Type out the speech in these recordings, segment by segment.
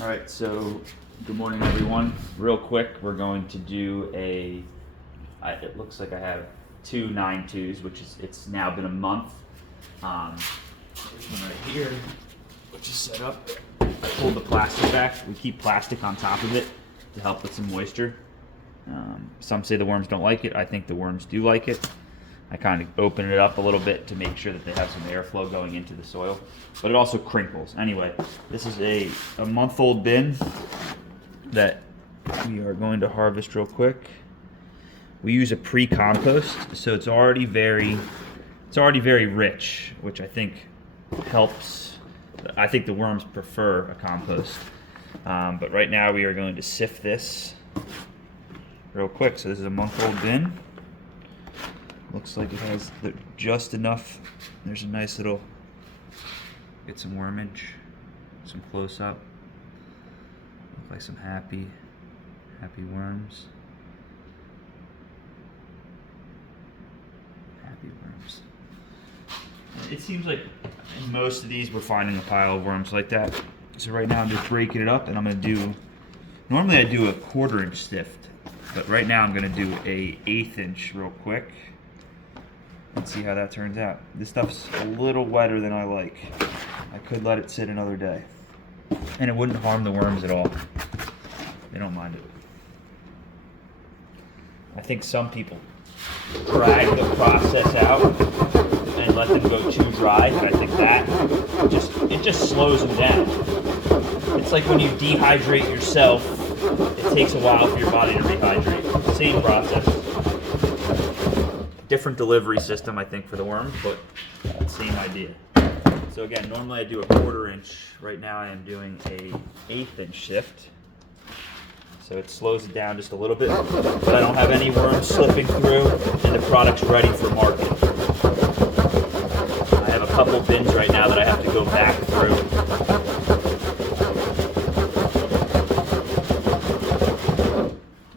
All right, so good morning, everyone. Real quick, we're going to do it looks like I have two 9.2s, it's now been a month. There's one right here, which is set up. I pulled the plastic back. We keep plastic on top of it to help with some moisture. Some say the worms don't like it. I think the worms do like it. I kind of open it up a little bit to make sure that they have some airflow going into the soil, but it also crinkles. Anyway, this is a month-old bin that we are going to harvest real quick. We use a pre-compost, so it's already very rich, which I think helps. I think the worms prefer a compost. But right now we are going to sift this real quick. So this is a month-old bin. Looks like it has just enough. There's a nice little, get some wormage, some close-up. Look like some happy worms. Happy worms. It seems like in most of these we're finding a pile of worms like that. So right now I'm just breaking it up, and I'm gonna do, normally I do a 1/4 inch sift, but right now I'm gonna do a 1/8 inch real quick. Let's see how that turns out. This stuff's a little wetter than I like. I could let it sit another day. And it wouldn't harm the worms at all. They don't mind it. I think some people drag the process out and let them go too dry, and I think that it just slows them down. It's like when you dehydrate yourself, it takes a while for your body to rehydrate. Same process. Different delivery system, I think, for the worms, but same idea. So again, normally I do a 1/4 inch. Right now I am doing a 1/8 inch sift. So it slows it down just a little bit, but I don't have any worms slipping through, and the product's ready for market. I have a couple bins right now that I have to go back through.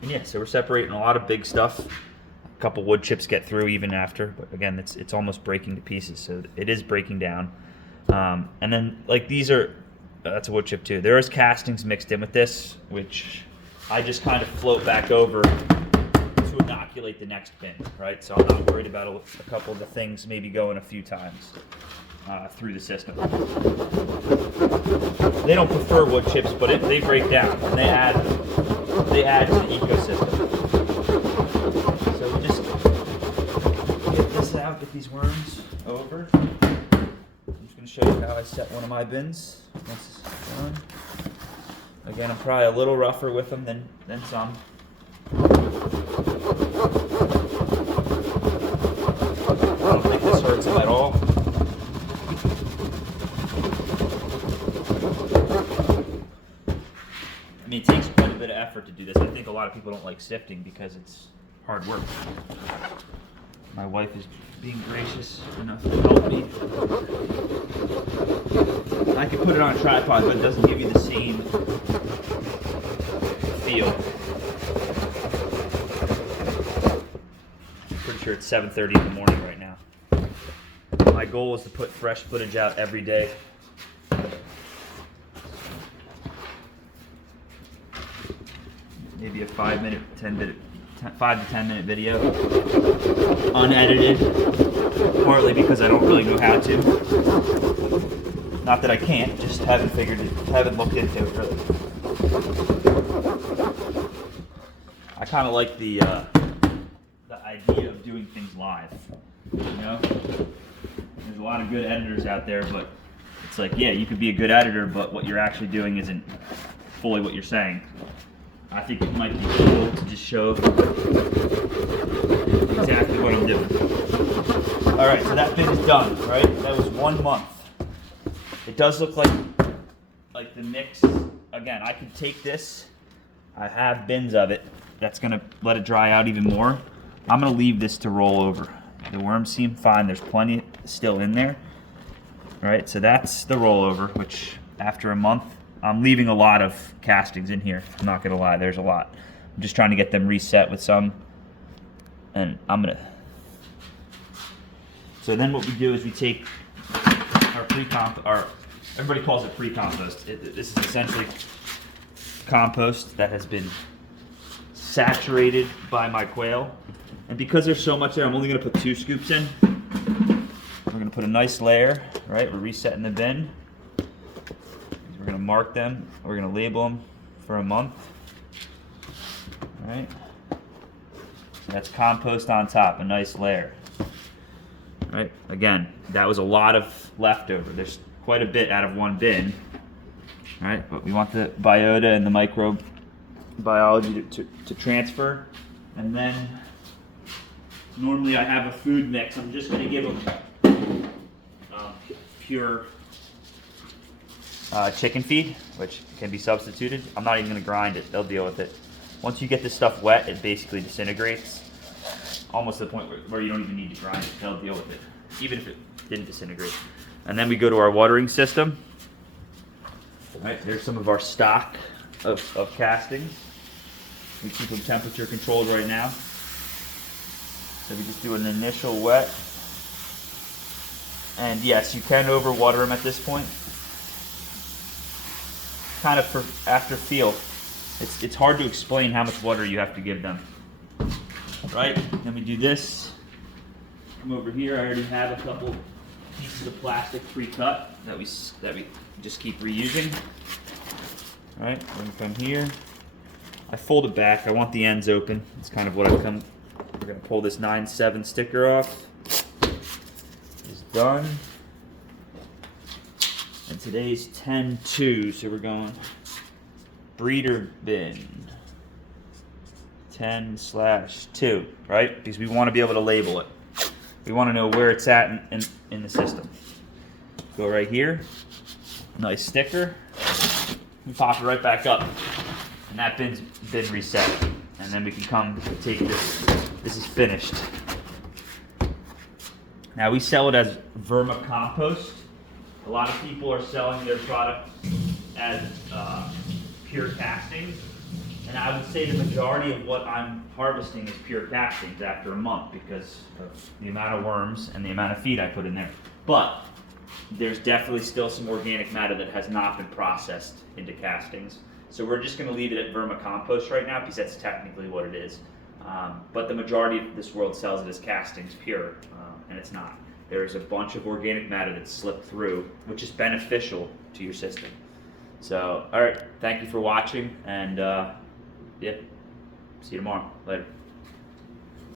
And yeah, so we're separating a lot of big stuff. Couple wood chips get through even after, but again, it's almost breaking to pieces, so it is breaking down. And then like these are, that's a wood chip too. There is castings mixed in with this, which I just kind of float back over to inoculate the next bin, right? So I'm not worried about a couple of the things maybe going a few times through the system. They don't prefer wood chips, but they break down and they add to the ecosystem. Get these worms over. I'm just going to show you how I set one of my bins once it's done. Again, I'm probably a little rougher with them than some. I don't think this hurts them at all. I mean, it takes quite a bit of effort to do this. I think a lot of people don't like sifting because it's hard work. My wife is being gracious enough to help me. I could put it on a tripod, but it doesn't give you the same feel. I'm pretty sure it's 7:30 in the morning right now. My goal is to put fresh footage out every day. Maybe a 5 to 10 minute video, unedited, partly because I don't really know how to. Not that I can't, just haven't looked into it really. I kind of like the idea of doing things live, you know? There's a lot of good editors out there, but it's like, yeah, you could be a good editor, but what you're actually doing isn't fully what you're saying. I think it might be cool to just show exactly what I'm doing. All right, so that bin is done, right? That was 1 month. It does look like the mix. Again, I could take this. I have bins of it. That's gonna let it dry out even more. I'm gonna leave this to roll over. The worms seem fine. There's plenty still in there. All right, so that's the rollover, which after a month, I'm leaving a lot of castings in here. I'm not gonna lie, there's a lot. I'm just trying to get them reset with some, and so then what we do is we take our everybody calls it pre-compost. This is essentially compost that has been saturated by my quail. And because there's so much there, I'm only gonna put 2 scoops in. We're gonna put a nice layer, right? We're resetting the bin. We're gonna mark them. We're gonna label them for a month. All right. That's compost on top, a nice layer. All right. Again, that was a lot of leftover. There's quite a bit out of one bin. All right, but we want the biota and the microbiology to transfer. And then normally I have a food mix. I'm just going to give them pure chicken feed, which can be substituted. I'm not even going to grind it. They'll deal with it. Once you get this stuff wet, it basically disintegrates, almost to the point where you don't even need to grind it. They'll deal with it, even if it didn't disintegrate. And then we go to our watering system. All right, there's some of our stock of castings. We keep them temperature controlled right now. So we just do an initial wet. And yes, you can overwater them at this point. Kind of for after feel. It's hard to explain how much water you have to give them. Right? Then we do this. Come over here. I already have a couple pieces of plastic pre-cut that we just keep reusing. All right, then from here, I fold it back. I want the ends open. It's kind of what I've come. We're gonna pull this 9/7 sticker off. It's done. And today's 10/2, so we're going breeder bin 10/2, right? Because we want to be able to label it. We want to know where it's at in the system. Go right here, nice sticker, and pop it right back up. And that bin's been reset. And then we can come take this. This is finished. Now we sell it as vermicompost. A lot of people are selling their product as pure castings. And I would say the majority of what I'm harvesting is pure castings after a month because of the amount of worms and the amount of feed I put in there. But there's definitely still some organic matter that has not been processed into castings. So we're just going to leave it at vermicompost right now because that's technically what it is. But the majority of this world sells it as castings pure, and it's not. There's a bunch of organic matter that's slipped through, which is beneficial to your system. So, all right, thank you for watching, and yeah, see you tomorrow. Later.